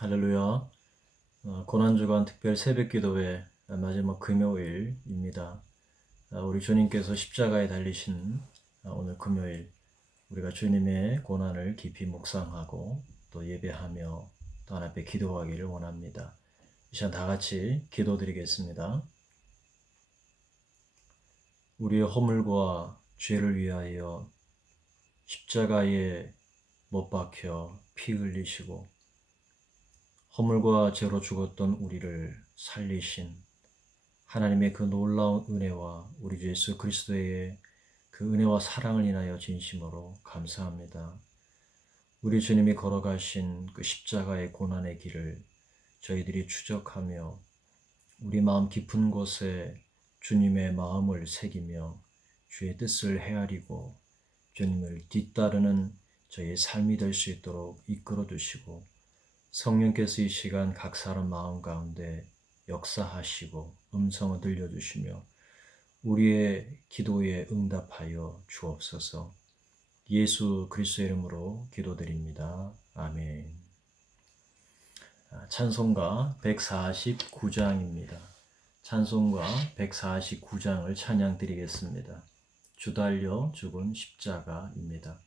할렐루야. 고난주간 특별 새벽기도회 마지막 금요일입니다. 우리 주님께서 십자가에 달리신 오늘 금요일, 우리가 주님의 고난을 깊이 묵상하고 또 예배하며 또 하나님 앞에 기도하기를 원합니다. 이 시간 다 같이 기도드리겠습니다. 우리의 허물과 죄를 위하여 십자가에 못 박혀 피 흘리시고 허물과 죄로 죽었던 우리를 살리신 하나님의 그 놀라운 은혜와 우리 주 예수 그리스도의 그 은혜와 사랑을 인하여 진심으로 감사합니다. 우리 주님이 걸어가신 그 십자가의 고난의 길을 저희들이 추적하며 우리 마음 깊은 곳에 주님의 마음을 새기며 주의 뜻을 헤아리고 주님을 뒤따르는 저희의 삶이 될 수 있도록 이끌어 주시고 성령께서 이 시간 각 사람 마음 가운데 역사하시고 음성을 들려주시며 우리의 기도에 응답하여 주옵소서. 예수 그리스도의 이름으로 기도드립니다. 아멘. 찬송가 149장입니다. 찬송가 149장을 찬양 드리겠습니다. 주 달려 죽은 십자가입니다.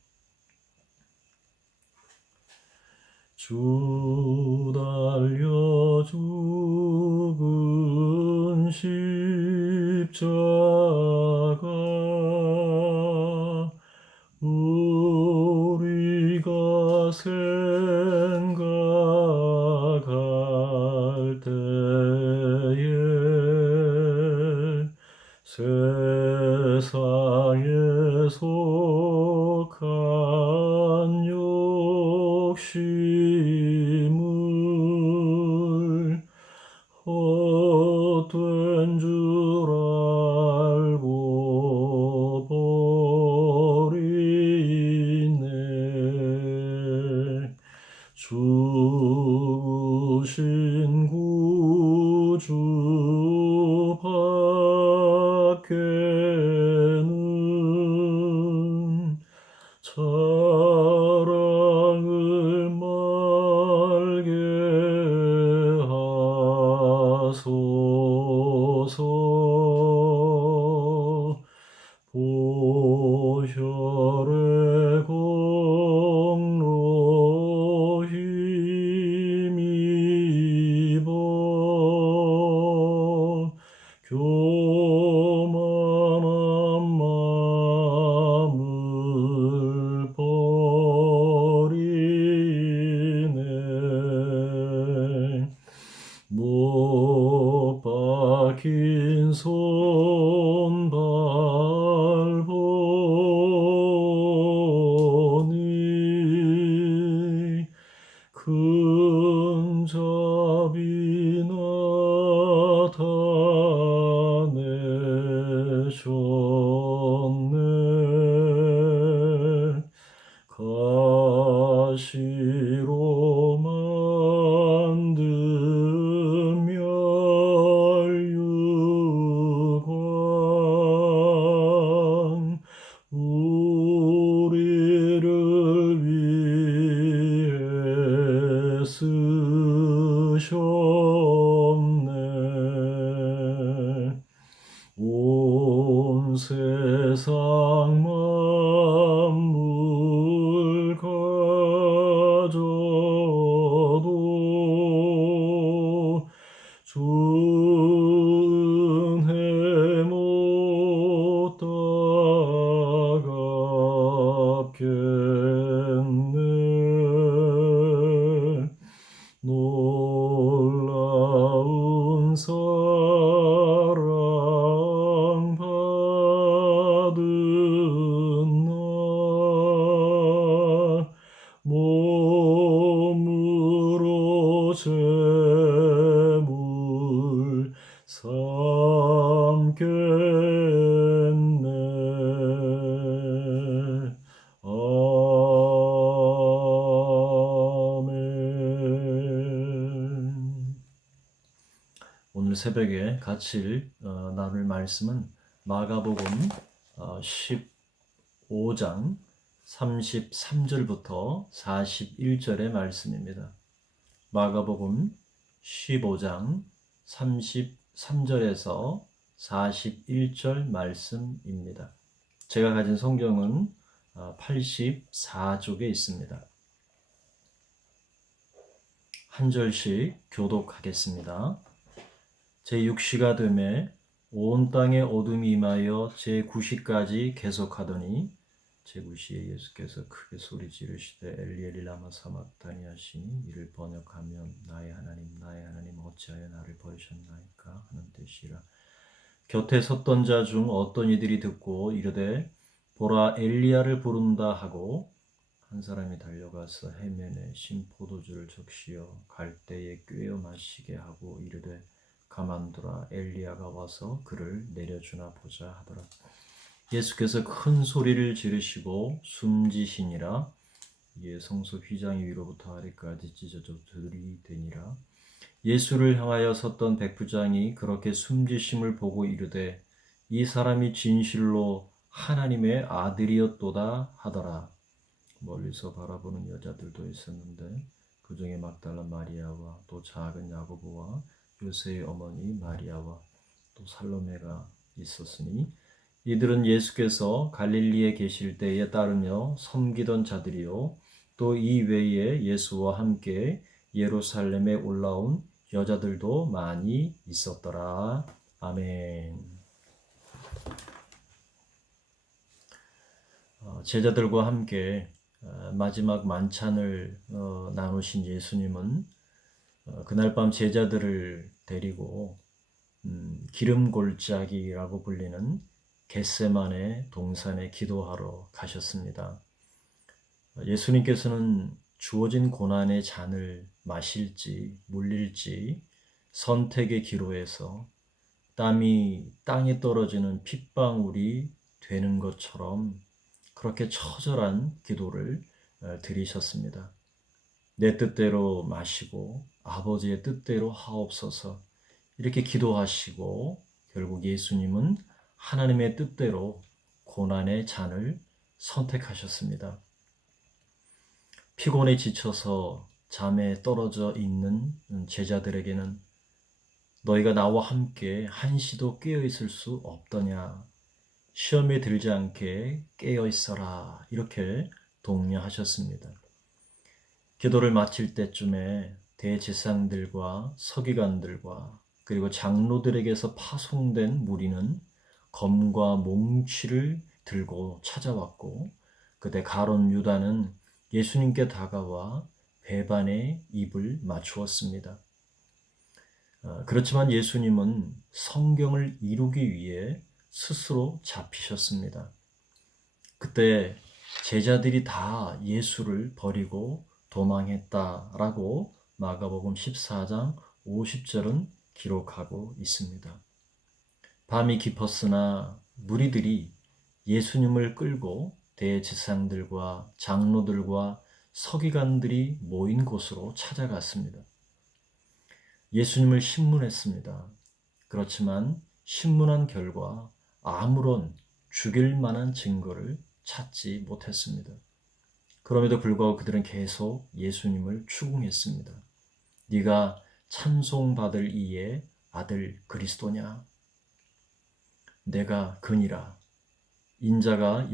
주 달려 죽은 십자가 우리가 생각할 때에 세상에 속한 욕심을 헛된 줄 알고 버리네. 죽으신 구주 밖에는 사랑을 말게 하소서. 보혈의 공로 힘입어 교만한 마음을 버리네. 못 박힌 손 밟으니 큰 자비 나타내셨네. 가시로 만든 멸류관 우리를 위해 쓰셨네. 온 세상 만물 가져도 주 은혜 못 따갑겠네. 놀라운 사랑 받은 나 몸으로 제물 삼겠네. 아멘. 오늘 새벽에 같이 나눌 말씀은 마가복음 15장 33절부터 41절의 말씀입니다. 마가복음 15장 33절에서 41절 말씀입니다. 제가 가진 성경은 84쪽에 있습니다. 한 절씩 교독하겠습니다. 제6시가 되매 온 땅에 어둠이 임하여 제9시까지 계속하더니 제9시에 예수께서 크게 소리 지르시되 엘리 엘리 라마 사박다니 하시니 이를 번역하면 나의 하나님 어찌하여 나를 버리셨나이까 하는 뜻이라. 곁에 섰던 자 중 어떤 이들이 듣고 이르되 보라 엘리야를 부른다 하고 한 사람이 달려가서 해면에 신 포도주를 적시어 갈대에 꿰어 마시게 하고 이르되 가만두라 엘리야가 와서 그를 내려주나 보자 하더라. 예수께서 큰 소리를 지르시고 숨지시니라. 이에 성소 휘장 위로부터 아래까지 찢어져 들이대니라. 예수를 향하여 섰던 백부장이 그렇게 숨지심을 보고 이르되 이 사람이 진실로 하나님의 아들이었도다 하더라. 멀리서 바라보는 여자들도 있었는데 그 중에 막달라 마리아와 또 작은 야고보와 요새의 어머니 마리아와 또 살로메가 있었으니 이들은 예수께서 갈릴리에 계실 때에 따르며 섬기던 자들이요 또 이 외에 예수와 함께 예루살렘에 올라온 여자들도 많이 있었더라. 아멘. 제자들과 함께 마지막 만찬을 나누신 예수님은 그날 밤 제자들을 데리고 기름 골짜기라고 불리는 겟세마네 동산에 기도하러 가셨습니다. 예수님께서는 주어진 고난의 잔을 마실지 물릴지 선택의 기로에서 땀이 땅에 떨어지는 핏방울이 되는 것처럼 그렇게 처절한 기도를 드리셨습니다. 내 뜻대로 마시고 아버지의 뜻대로 하옵소서 이렇게 기도하시고 결국 예수님은 하나님의 뜻대로 고난의 잔을 선택하셨습니다. 피곤에 지쳐서 잠에 떨어져 있는 제자들에게는 너희가 나와 함께 한시도 깨어 있을 수 없더냐 시험에 들지 않게 깨어 있어라 이렇게 독려하셨습니다. 기도를 마칠 때쯤에 대제사장들과 서기관들과 그리고 장로들에게서 파송된 무리는 검과 몽치를 들고 찾아왔고 그때 가룟 유다는 예수님께 다가와 배반의 입을 맞추었습니다. 그렇지만 예수님은 성경을 이루기 위해 스스로 잡히셨습니다. 그때 제자들이 다 예수를 버리고 도망했다라고 마가복음 14장 50절은 기록하고 있습니다. 밤이 깊었으나 무리들이 예수님을 끌고 대제사장들과 장로들과 서기관들이 모인 곳으로 찾아갔습니다. 예수님을 신문했습니다. 그렇지만 신문한 결과 아무런 죽일 만한 증거를 찾지 못했습니다. 그럼에도 불구하고 그들은 계속 예수님을 추궁했습니다. 네가 찬송받을 이의 아들 그리스도냐? 내가 그니라. 인자가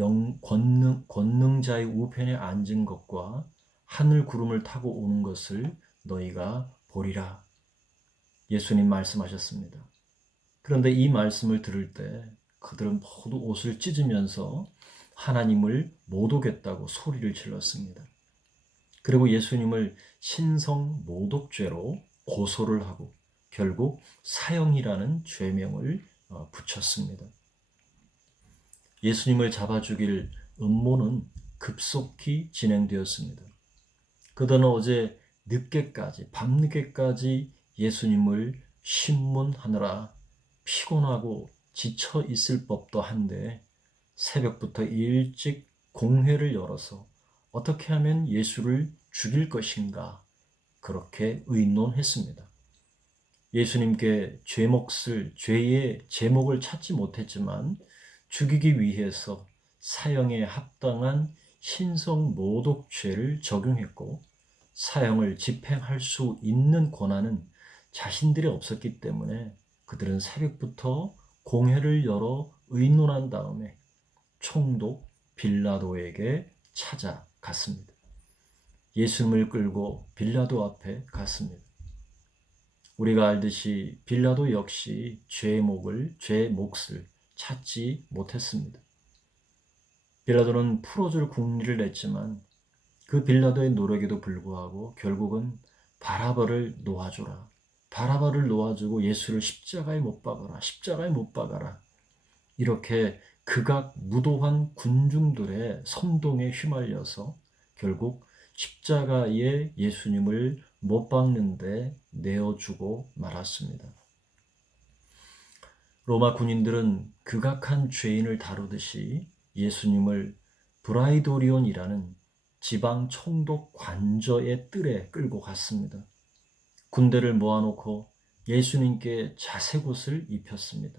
권능자의 우편에 앉은 것과 하늘 구름을 타고 오는 것을 너희가 보리라. 예수님 말씀하셨습니다. 그런데 이 말씀을 들을 때 그들은 모두 옷을 찢으면서 하나님을 모독했다고 소리를 질렀습니다. 그리고 예수님을 신성 모독죄로 고소를 하고 결국 사형이라는 죄명을 붙였습니다. 예수님을 잡아 죽일 음모는 급속히 진행되었습니다. 그들은 어제 늦게까지 밤늦게까지 예수님을 신문하느라 피곤하고 지쳐 있을 법도 한데 새벽부터 일찍 공회를 열어서 어떻게 하면 예수를 죽일 것인가 그렇게 의논했습니다. 예수님께 죄의 제목을 찾지 못했지만 죽이기 위해서 사형에 합당한 신성 모독죄를 적용했고 사형을 집행할 수 있는 권한은 자신들이 없었기 때문에 그들은 새벽부터 공회를 열어 의논한 다음에 총독 빌라도에게 찾아갔습니다. 예수님을 끌고 빌라도 앞에 갔습니다. 우리가 알듯이 빌라도 역시 죄의 몫을 찾지 못했습니다. 빌라도는 풀어줄 궁리를 냈지만 그 빌라도의 노력에도 불구하고 결국은 바라바를 놓아주라. 바라바를 놓아주고 예수를 십자가에 못 박아라. 십자가에 못 박아라. 이렇게 극악무도한 군중들의 선동에 휘말려서 결국 십자가에 예수님을 못 박는데 내어주고 말았습니다. 로마 군인들은 극악한 죄인을 다루듯이 예수님을 브라이도리온이라는 지방 총독 관저의 뜰에 끌고 갔습니다. 군대를 모아놓고 예수님께 자색옷을 입혔습니다.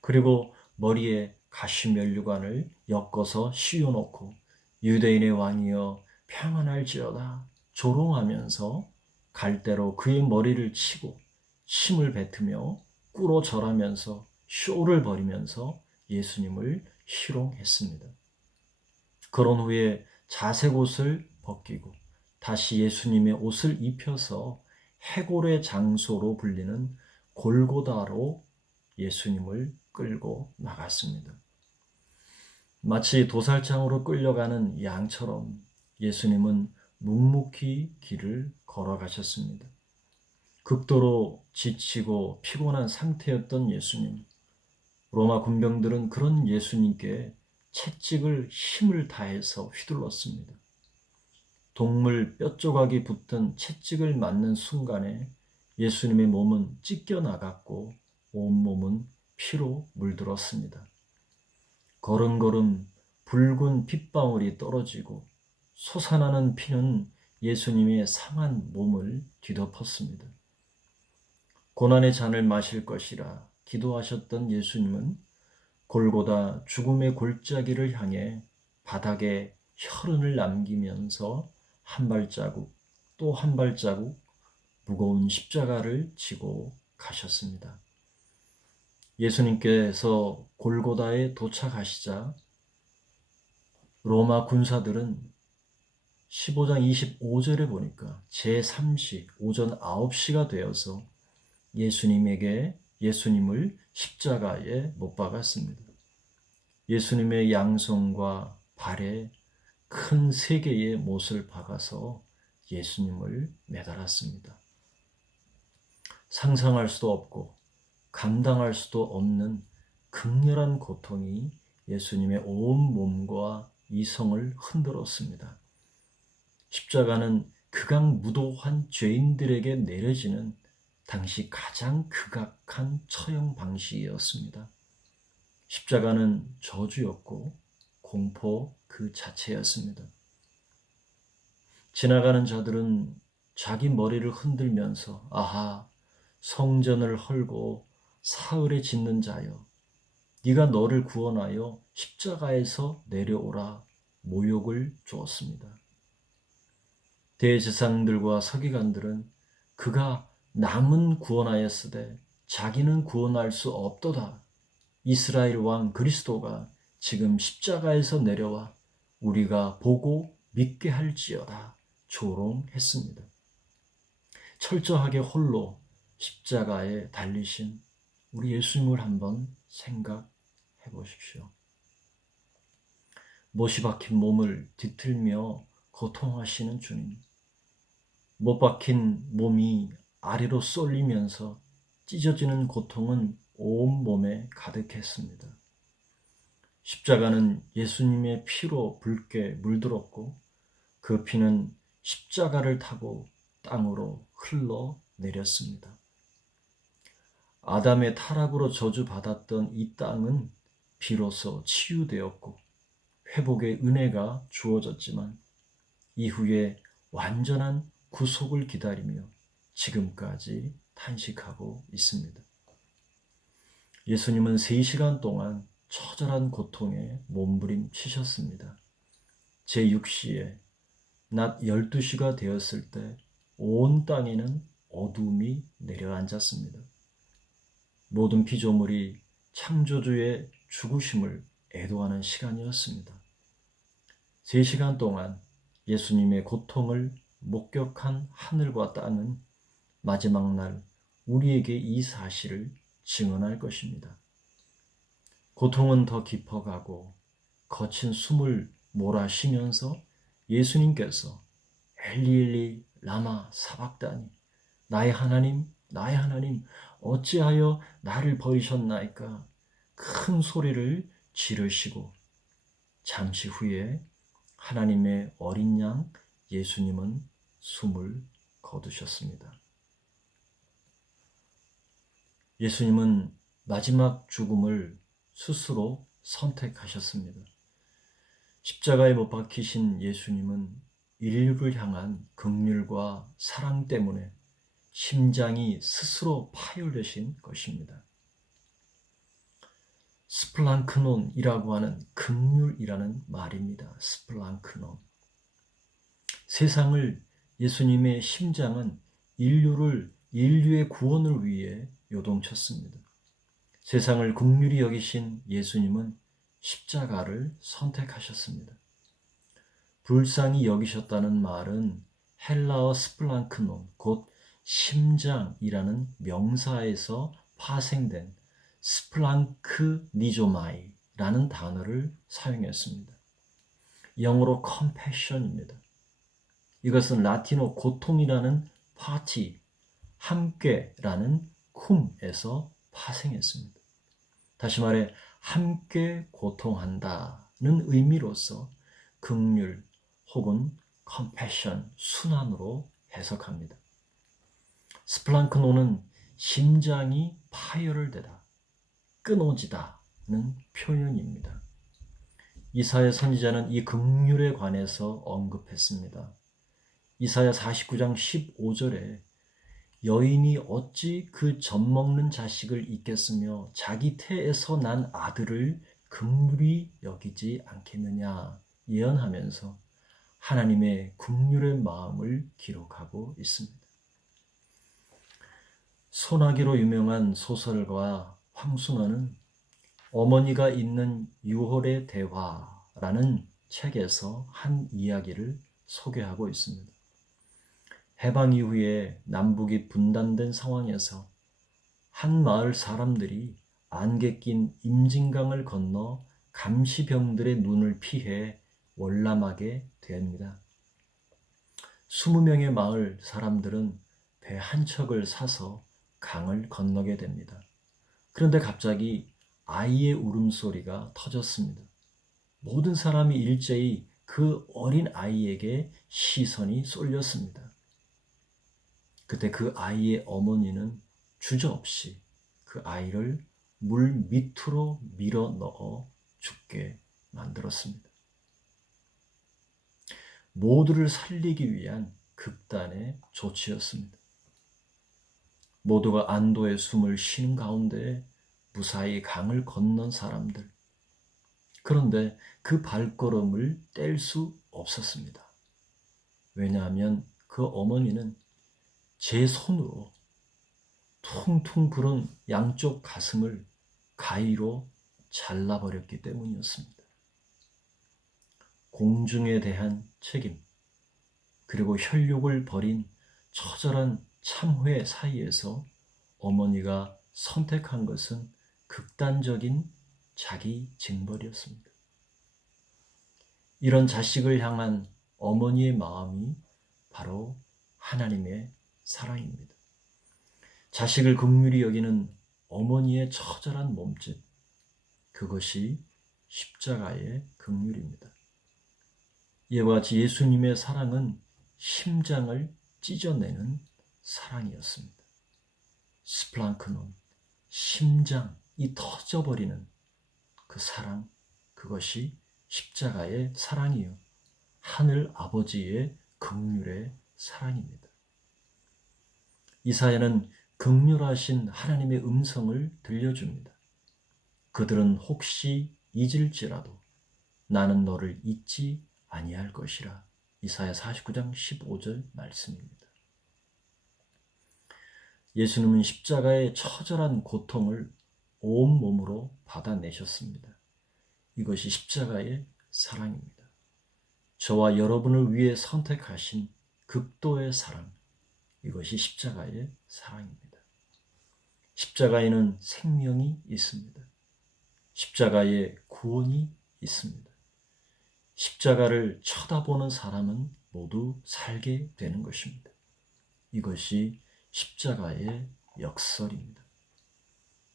그리고 머리에 가시면류관을 엮어서 씌워놓고 유대인의 왕이여 평안할지어다 조롱하면서 갈대로 그의 머리를 치고 침을 뱉으며 꿇어 절하면서 쇼를 벌이면서 예수님을 희롱했습니다. 그런 후에 자색옷을 벗기고 다시 예수님의 옷을 입혀서 해골의 장소로 불리는 골고다로 예수님을 끌고 나갔습니다. 마치 도살장으로 끌려가는 양처럼 예수님은 묵묵히 길을 걸어가셨습니다. 극도로 지치고 피곤한 상태였던 예수님. 로마 군병들은 그런 예수님께 채찍을 힘을 다해서 휘둘렀습니다. 동물 뼈조각이 붙은 채찍을 맞는 순간에 예수님의 몸은 찢겨나갔고 온몸은 피로 물들었습니다. 걸음걸음 붉은 핏방울이 떨어지고 솟아나는 피는 예수님의 상한 몸을 뒤덮었습니다. 고난의 잔을 마실 것이라 기도하셨던 예수님은 골고다 죽음의 골짜기를 향해 바닥에 혈흔을 남기면서 한 발자국 또 한 발자국 무거운 십자가를 지고 가셨습니다. 예수님께서 골고다에 도착하시자 로마 군사들은 15장 25절에 보니까 제3시 오전 9시가 되어서 예수님을 십자가에 못 박았습니다. 예수님의 양손과 발에 큰 3개의 못을 박아서 예수님을 매달았습니다. 상상할 수도 없고 감당할 수도 없는 극렬한 고통이 예수님의 온 몸과 이성을 흔들었습니다. 십자가는 극악무도한 죄인들에게 내려지는 당시 가장 극악한 처형 방식이었습니다. 십자가는 저주였고 공포 그 자체였습니다. 지나가는 자들은 자기 머리를 흔들면서 아하, 성전을 헐고 사흘에 짓는 자여, 네가 너를 구원하여 십자가에서 내려오라 모욕을 주었습니다. 대제사장들과 서기관들은 그가 남은 구원하였으되 자기는 구원할 수 없도다. 이스라엘 왕 그리스도가 지금 십자가에서 내려와 우리가 보고 믿게 할지어다 조롱했습니다. 철저하게 홀로 십자가에 달리신 우리 예수님을 한번 생각해 보십시오. 못이 박힌 몸을 뒤틀며 고통하시는 주님. 못 박힌 몸이 아래로 쏠리면서 찢어지는 고통은 온 몸에 가득했습니다. 십자가는 예수님의 피로 붉게 물들었고 그 피는 십자가를 타고 땅으로 흘러내렸습니다. 아담의 타락으로 저주받았던 이 땅은 비로소 치유되었고 회복의 은혜가 주어졌지만 이후에 완전한 구속을 기다리며 지금까지 탄식하고 있습니다. 예수님은 3시간 동안 처절한 고통에 몸부림치셨습니다. 제6시에 낮 12시가 되었을 때 온 땅에는 어둠이 내려앉았습니다. 모든 피조물이 창조주의 죽으심을 애도하는 시간이었습니다. 3시간 동안 예수님의 고통을 목격한 하늘과 땅은 마지막 날 우리에게 이 사실을 증언할 것입니다. 고통은 더 깊어가고 거친 숨을 몰아쉬면서 예수님께서 엘리 라마 사박다니, 나의 하나님 나의 하나님 어찌하여 나를 버리셨나이까 큰 소리를 지르시고 잠시 후에 하나님의 어린 양 예수님은 숨을 거두셨습니다. 예수님은 마지막 죽음을 스스로 선택하셨습니다. 십자가에 못 박히신 예수님은 인류를 향한 긍휼과 사랑 때문에 심장이 스스로 파열되신 것입니다. 스플랑크논이라고 하는 긍휼이라는 말입니다. 스플랑크논. 세상을 예수님의 심장은 인류의 구원을 위해 요동쳤습니다. 세상을 긍휼히 여기신 예수님은 십자가를 선택하셨습니다. 불쌍히 여기셨다는 말은 헬라어 스플랑크논, 곧 심장이라는 명사에서 파생된 스플랑크니조마이라는 단어를 사용했습니다. 영어로 compassion입니다. 이것은 라틴어 고통이라는 파티, 함께라는 쿰에서 파생했습니다. 다시 말해 함께 고통한다는 의미로서 긍휼 혹은 compassion, 순환으로 해석합니다. 스플랑크논은 심장이 파열되다, 끊어지다는 표현입니다. 이사야 선지자는 이 긍휼에 관해서 언급했습니다. 이사야 49장 15절에 여인이 어찌 그 젖먹는 자식을 잊겠으며 자기 태에서 난 아들을 긍휼히 여기지 않겠느냐 예언하면서 하나님의 긍휼의 마음을 기록하고 있습니다. 소나기로 유명한 소설가 황순어는 어머니가 있는 유월의 대화라는 책에서 한 이야기를 소개하고 있습니다. 해방 이후에 남북이 분단된 상황에서 한 마을 사람들이 안개 낀 임진강을 건너 감시병들의 눈을 피해 월남하게 됩니다. 20명의 마을 사람들은 배 한 척을 사서 강을 건너게 됩니다. 그런데 갑자기 아이의 울음소리가 터졌습니다. 모든 사람이 일제히 그 어린 아이에게 시선이 쏠렸습니다. 그때 그 아이의 어머니는 주저없이 그 아이를 물 밑으로 밀어 넣어 죽게 만들었습니다. 모두를 살리기 위한 극단의 조치였습니다. 모두가 안도의 숨을 쉬는 가운데 무사히 강을 건넌 사람들. 그런데 그 발걸음을 뗄 수 없었습니다. 왜냐하면 그 어머니는 제 손으로 퉁퉁 부은 양쪽 가슴을 가위로 잘라버렸기 때문이었습니다. 공중에 대한 책임, 그리고 혈육을 버린 처절한 참회 사이에서 어머니가 선택한 것은 극단적인 자기 징벌이었습니다. 이런 자식을 향한 어머니의 마음이 바로 하나님의 사랑입니다. 자식을 긍휼히 여기는 어머니의 처절한 몸짓, 그것이 십자가의 긍휼입니다. 이와 같이 예수님의 사랑은 심장을 찢어내는 사랑이었습니다. 스플랑크논, 심장이 터져버리는 그 사랑, 그것이 십자가의 사랑이요, 하늘 아버지의 긍휼의 사랑입니다. 이사야는 긍휼하신 하나님의 음성을 들려줍니다. 그들은 혹시 잊을지라도 나는 너를 잊지 아니할 것이라. 이사야 49장 15절 말씀입니다. 예수님은 십자가의 처절한 고통을 온몸으로 받아내셨습니다. 이것이 십자가의 사랑입니다. 저와 여러분을 위해 선택하신 극도의 사랑, 이것이 십자가의 사랑입니다. 십자가에는 생명이 있습니다. 십자가에 구원이 있습니다. 십자가를 쳐다보는 사람은 모두 살게 되는 것입니다. 이것이 십자가의 역설입니다.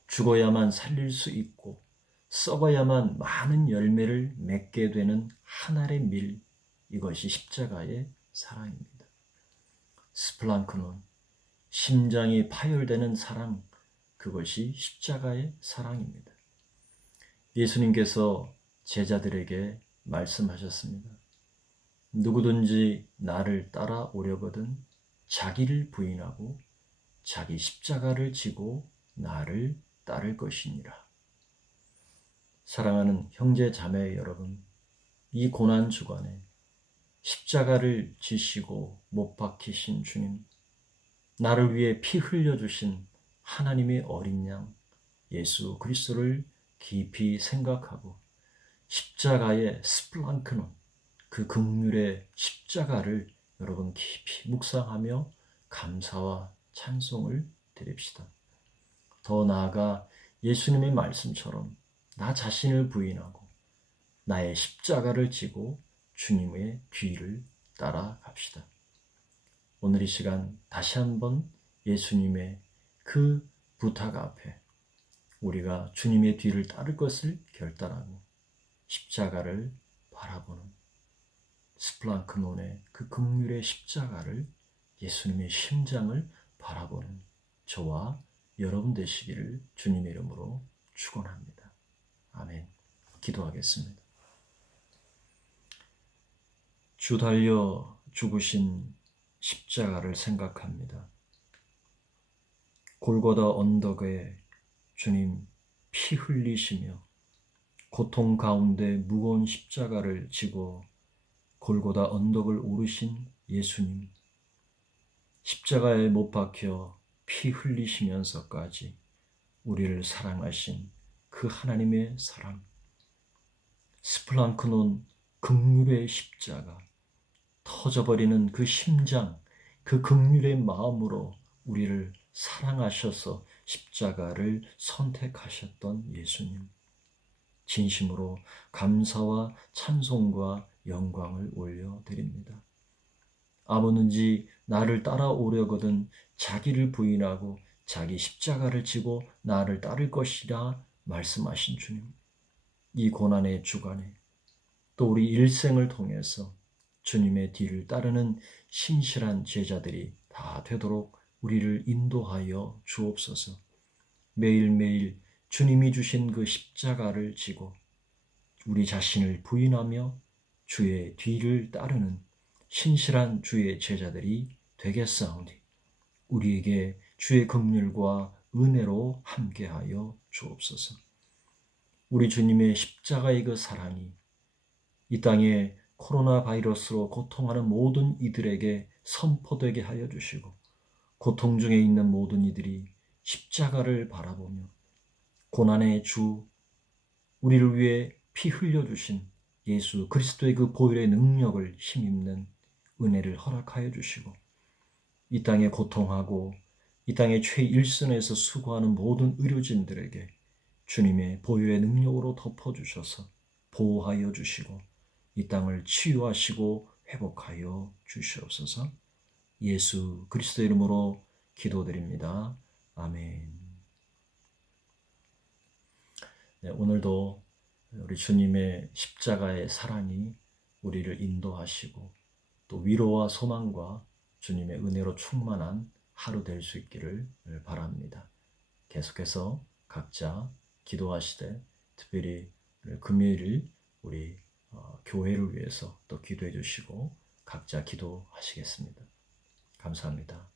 죽어야만 살릴 수 있고 썩어야만 많은 열매를 맺게 되는 한 알의 밀, 이것이 십자가의 사랑입니다. 스플랑크논, 심장이 파열되는 사랑, 그것이 십자가의 사랑입니다. 예수님께서 제자들에게 말씀하셨습니다. 누구든지 나를 따라오려거든 자기를 부인하고 자기 십자가를 지고 나를 따를 것이니라. 사랑하는 형제 자매 여러분, 이 고난 주간에 십자가를 지시고 못 박히신 주님, 나를 위해 피 흘려주신 하나님의 어린 양 예수 그리스도를 깊이 생각하고 십자가의 스플랑크논, 그 긍휼의 십자가를 여러분 깊이 묵상하며 감사와 찬송을 드립시다. 더 나아가 예수님의 말씀처럼 나 자신을 부인하고 나의 십자가를 지고 주님의 뒤를 따라갑시다. 오늘 이 시간 다시 한번 예수님의 그 부탁 앞에 우리가 주님의 뒤를 따를 것을 결단하고 십자가를 바라보는 스플랑크논의 그 긍휼의 십자가를, 예수님의 심장을 바라보는 저와 여러분 되시기를 주님의 이름으로 축원합니다. 아멘. 기도하겠습니다. 주 달려 죽으신 십자가를 생각합니다. 골고다 언덕에 주님 피 흘리시며 고통 가운데 무거운 십자가를 지고 골고다 언덕을 오르신 예수님, 십자가에 못 박혀 피 흘리시면서까지 우리를 사랑하신 그 하나님의 사랑, 스플랑크논 긍휼의 십자가, 터져버리는 그 심장, 그 긍휼의 마음으로 우리를 사랑하셔서 십자가를 선택하셨던 예수님, 진심으로 감사와 찬송과 영광을 올려드립니다. 아무든지 나를 따라오려거든 자기를 부인하고 자기 십자가를 지고 나를 따를 것이라 말씀하신 주님, 이 고난의 주간에 또 우리 일생을 통해서 주님의 뒤를 따르는 신실한 제자들이 다 되도록 우리를 인도하여 주옵소서. 매일매일 주님이 주신 그 십자가를 지고 우리 자신을 부인하며 주의 뒤를 따르는 신실한 주의 제자들이 되겠사오니 우리에게 주의 긍휼과 은혜로 함께하여 주옵소서. 우리 주님의 십자가의 그 사랑이 이 땅에 코로나 바이러스로 고통하는 모든 이들에게 선포되게 하여 주시고, 고통 중에 있는 모든 이들이 십자가를 바라보며 고난의 주, 우리를 위해 피 흘려주신 예수 그리스도의 그 보혈의 능력을 힘입는 은혜를 허락하여 주시고, 이 땅에 고통하고 이 땅의 최일선에서 수고하는 모든 의료진들에게 주님의 보혈의 능력으로 덮어주셔서 보호하여 주시고 이 땅을 치유하시고 회복하여 주시옵소서. 예수 그리스도 이름으로 기도드립니다. 아멘. 네, 오늘도 우리 주님의 십자가의 사랑이 우리를 인도하시고 또 위로와 소망과 주님의 은혜로 충만한 하루 될 수 있기를 바랍니다. 계속해서 각자 기도하시되 특별히 금요일 우리 교회를 위해서 또 기도해 주시고 각자 기도하시겠습니다. 감사합니다.